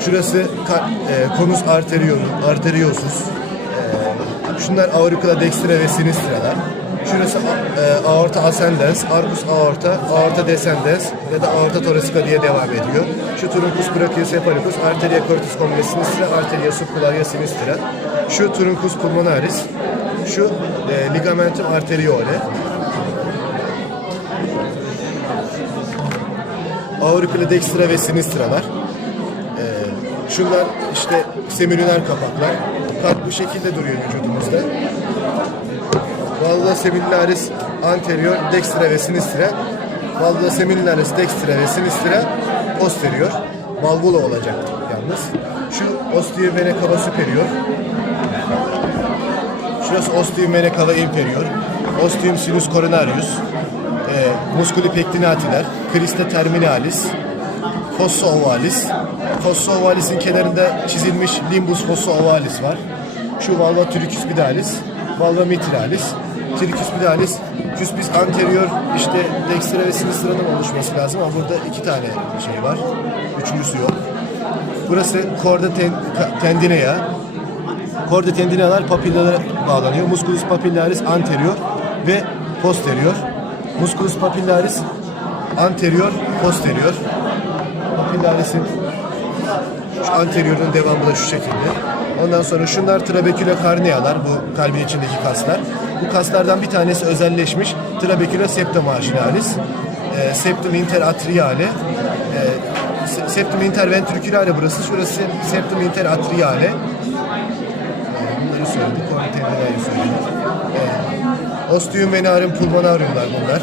Şurası e, konus arteriyo, arteriosus. E, şunlar auricula dextra ve sinistralar. Şurası e, aorta ascendens, arcus aorta, aorta descendens ya da aorta thoracica diye devam ediyor. Şu truncus brachius hepaticus, arteria cortis comune sinistra, arteria subcularia sinistra. Şu truncus pulmonaris, şu e, ligamentum arteriole. Auricula dextra ve sinistralar. Ee, şunlar işte semilüner kapaklar. Kalp bu şekilde duruyor vücudumuzda. Valvula semilunaris anterior, dextra ve sinistra. Valvula semilunaris dextra ve sinistra posterior. Valvula olacak yalnız. Şu ostium vena cava superior. Şurası ostium vena cava inferior. Ostium sinus coronarius. E, musculi pectinatiler. Crista terminalis. Fossa ovalis. Fossa ovalis'in kenarında çizilmiş limbus fossa ovalis var. Şu valva tricuspidalis, valva mitralis. Tricuspidalis, cuspis anterior işte dextra ve sinistra'nın oluşması lazım ama burada iki tane şey var. Üçüncüsü yok. Burası chorda ten, tendinea. Chorda tendinealar papillalara bağlanıyor. Musculus papillaris anterior ve posterior. Musculus papillaris anterior, posterior. Papillaris'in şu anteriorun devamı da şu şekilde. Ondan sonra şunlar trabekülo karnealar, bu kalbin içindeki kaslar. Bu kaslardan bir tanesi özelleşmiş. Trabekülo septum marginalis, e, septum interatriale, e, se- septum interventriculaire burası. Şurası septum interatriale. E, bunları söyledik, komitendinayı söyledik. E, ostium venarum pulmonariumlar bunlar.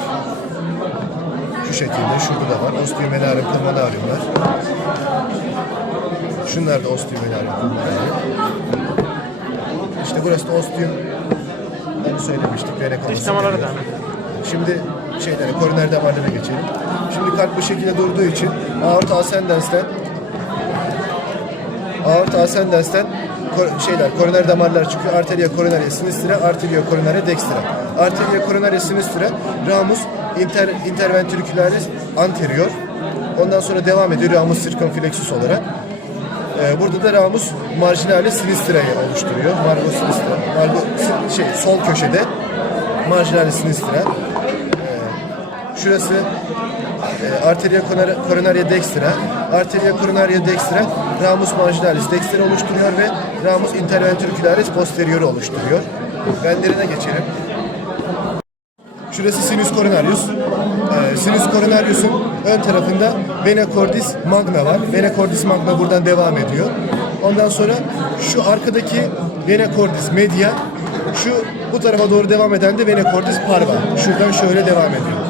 Şu şekilde, şurada da var. Ostium venarum pulmonariumlar. Şunlar da ostium venarum pulmonarium. İşte burası da ostium onu söylemiştik. Dış devam edelim. Şimdi şeylere, koroner damarlara geçelim. Şimdi kalp bu şekilde durduğu için aorta ascendens'ten aorta ascendens'ten şeyler, koroner damarlar çıkıyor. Arteria coronaria sinistra, arteria coronaria dextra. Arteria coronaria sinistra, ramus inter, interventricularis anterior. Ondan sonra devam ediyor ramus circumflexus olarak. Ee, burada da ramus marginalis sinistra'yı oluşturuyor. Margo sinistra. Margo şey sol köşede marginalis sinistra. Şurası e, arteria coronaria dextra. Arteria coronaria dextra ramus marginalis dextra oluşturuyor ve ramus interventricularis posterior oluşturuyor. Venlerine geçelim. Şurası sinus coronarius. Ee, sinus coronarius'un ön tarafında vena cordis magna var. Vena cordis magna buradan devam ediyor. Ondan sonra şu arkadaki vena cordis media, şu bu tarafa doğru devam eden de vena cordis parva. Şuradan şöyle devam ediyor.